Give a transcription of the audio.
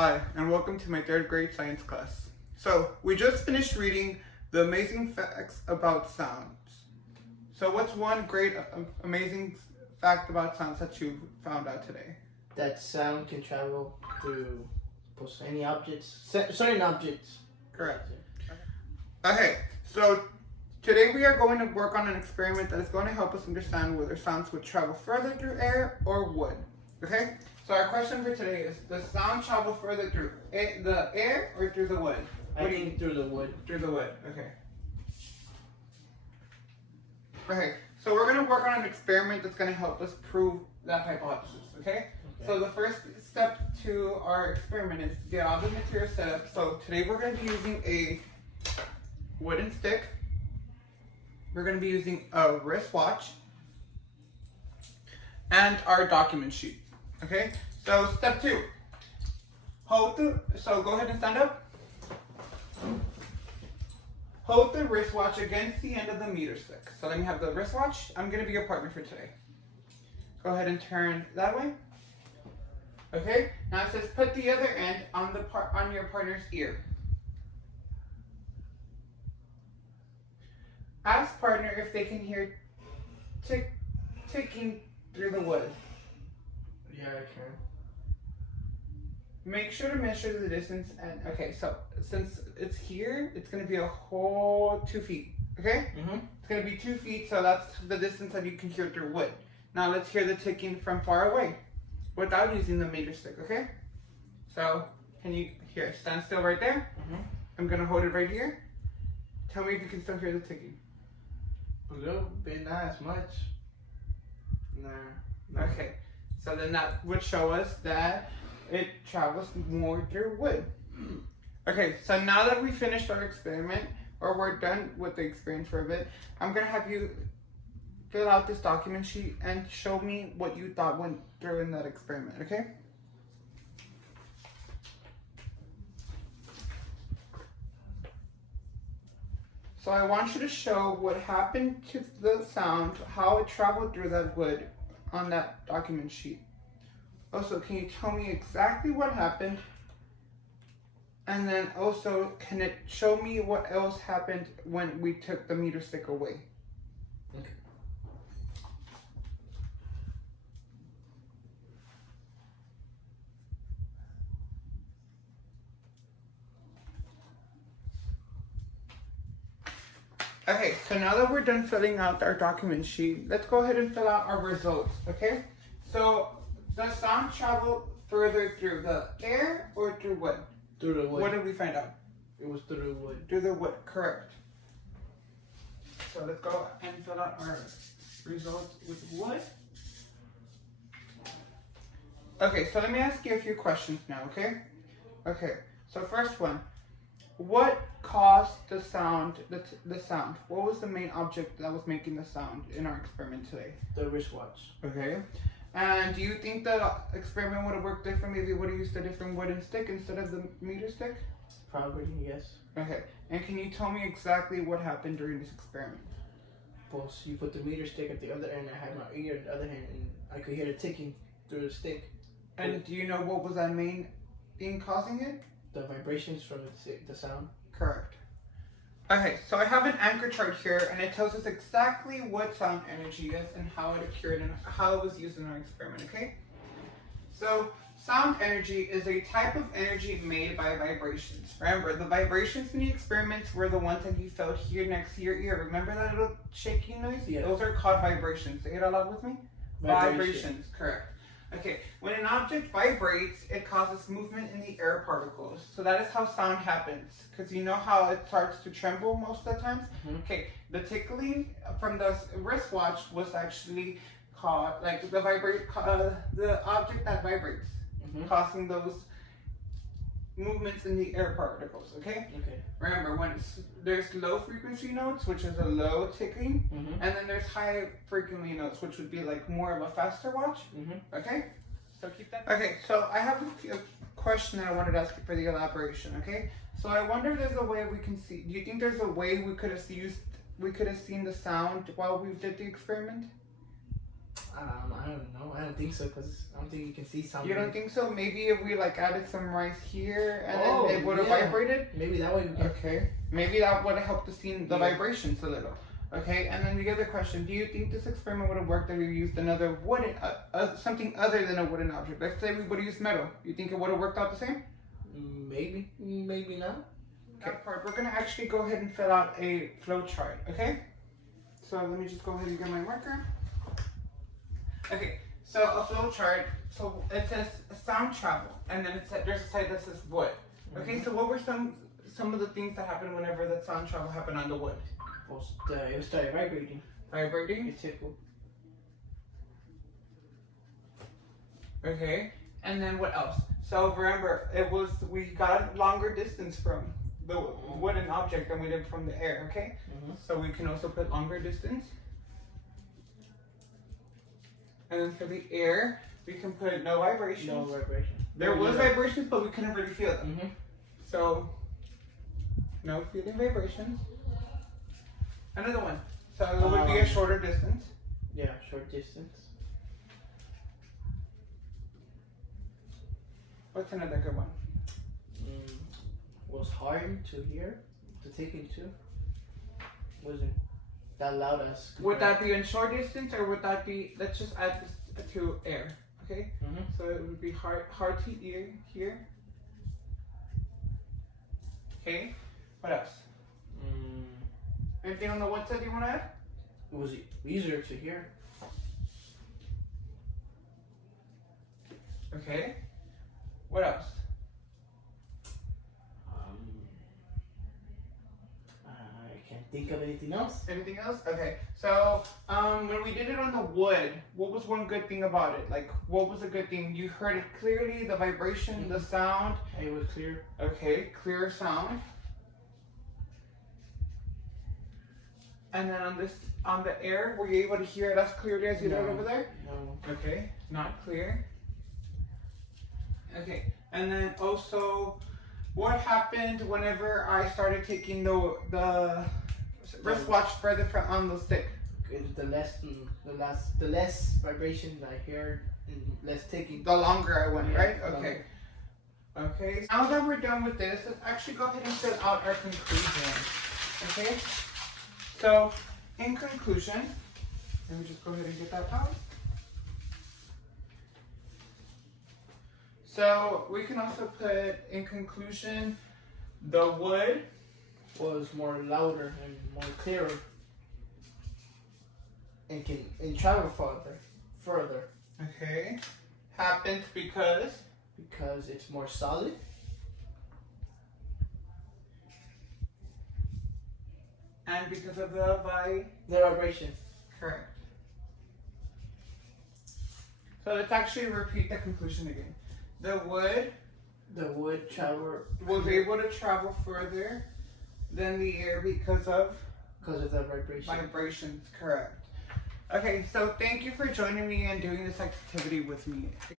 Hi, and welcome to my third grade science class. So, we just finished reading The Amazing Facts About Sounds. So, what's one great, amazing fact about sounds that you found out today? That sound can travel through any objects, certain objects. Correct. Okay, so today we are going to work on an experiment that is going to help us understand whether sounds would travel further through air or wood. Okay? So our question for today is, does sound travel further through the air or through the wood? I think through the wood. Through the wood, okay. Okay, so we're going to work on an experiment that's going to help us prove that hypothesis, okay? So the first step to our experiment is to get all the material set up. So today we're going to be using a wooden stick. We're going to be using a wristwatch and our document sheet. Okay, so step 2. So go ahead and stand up. Hold the wristwatch against the end of the meter stick. So let me have the wristwatch. I'm going to be your partner for today. Go ahead and turn that way. Okay, now it says put the other end on your partner's ear. Ask partner if they can hear ticking through the wood. Yeah, I can. Make sure to measure the distance and okay, so since it's here, it's gonna be a whole 2 feet. Okay? It's gonna be 2 feet, so that's the distance that you can hear through wood. Now let's hear the ticking from far away without using the meter stick, okay? So can you here, stand still right there? I'm gonna hold it right here. Tell me if you can still hear the ticking. A little bit, not as much. Nah. Okay, so then that would show us that it travels more through wood. Okay, so now that we finished our experiment, or we're done with the experiment for a bit, I'm gonna have you fill out this document sheet and show me what you thought went through in that experiment, okay? So I want you to show what happened to the sound, how it traveled through that wood on that document sheet. Also, can you tell me exactly what happened? And then also, can it show me what else happened when we took the meter stick away? Okay. Okay, so now that we're done filling out our document sheet, let's go ahead and fill out our results, okay? So, does sound travel further through the air or through wood? Through the wood. What did we find out? It was through the wood. Through the wood, correct. So let's go and fill out our results with wood. Okay, so let me ask you a few questions now, okay? Okay, so first one. What caused the sound, the sound? What was the main object that was making the sound in our experiment today? The wristwatch. Okay. And do you think the experiment would have worked differently if you would have used a different wooden stick instead of the meter stick? Probably, yes. Okay. And can you tell me exactly what happened during this experiment? Well, so you put the meter stick at the other end, I had my ear at the other hand, and I could hear the ticking through the stick. And do you know what was that main thing causing it? The vibrations from the sound. Correct. Okay, so I have an anchor chart here, and it tells us exactly what sound energy is and how it occurred and how it was used in our experiment, okay? So, sound energy is a type of energy made by vibrations. Remember, the vibrations in the experiments were the ones that you felt here next to your ear. Remember that little shaking noise? Yeah. Those are called vibrations. Say it out loud with me. Vibrations, correct. Okay, when an object vibrates, it causes movement in the air particles. So that is how sound happens. Because you know how it starts to tremble most of the times? Okay, the tickling from the wristwatch was actually called, like the object that vibrates, causing those movements in the air particles, okay? Okay. Remember, there's low frequency notes, which is a low ticking, and then there's high frequency notes, which would be like more of a faster watch. Okay? So keep that. Okay, so I have a question that I wanted to ask you for the elaboration, okay? So I wonder if there's a way we can see, do you think there's a way we could have seen the sound while we did the experiment? I don't know. I don't think so because I don't think you can see something. You don't think so? Maybe if we like added some rice here and Oh, then it would have yeah. vibrated. Maybe that way we can. Okay. Maybe that would have helped the scene, the Yeah. vibrations a little. Okay. And then the other question: do you think this experiment would have worked if we used another wooden, something other than a wooden object? Let's say we would have used metal. You think it would have worked out the same? Maybe. Maybe not. That part, we're gonna actually go ahead and fill out a flow chart. Okay. So let me just go ahead and get my marker. Okay. So a flow chart. So it says sound travel, and then there's a side that says wood. Okay. So what were some of the things that happened whenever the sound travel happened on the wood? Well, it started vibrating. Vibrating. It tickled. Okay. And then what else? So remember, we got a longer distance from the wooden object than we did from the air. Okay. Mm-hmm. So we can also put longer distance. And then for the air, we can put no vibrations. No vibration. There was vibrations, but we couldn't really feel them. Mm-hmm. So, no feeling vibrations. Another one. So it would be a shorter distance. Yeah, short distance. What's another good one? Was hard to hear, to take into. Wasn't that loud as. Would that be in short distance, or would that be? Let's just add this to air. Okay. Mm-hmm. So it would be hard to hear here. Okay. What else? Anything on the one side you want to add? It was easier to hear. Okay. What else? I can't think of anything else. Anything else? Okay. So, when we did it on the wood, what was one good thing about it? Like, what was a good thing? You heard it clearly, the vibration, the sound. It was clear. Okay, clear sound. And then on the air, were you able to hear it as clearly as you did over there? No. Okay, not clear. Okay, and then also, what happened whenever I started taking the wristwatch further from on the stick? It was the less vibration I heard, and less ticking. The longer I went, Yeah, right? the Okay. longer. Okay. Now that we're done with this, let's actually go ahead and fill out our conclusion. Okay. So, in conclusion, let me just go ahead and get that out. So we can also put in conclusion, the wood Was more louder and more clearer, and can travel further okay, happened because it's more solid. and because of the The vibration. correct. So let's actually repeat the conclusion again. The wood travel was able to travel further than the air because of the vibration. vibrations, correct. Okay, so thank you for joining me and doing this activity with me.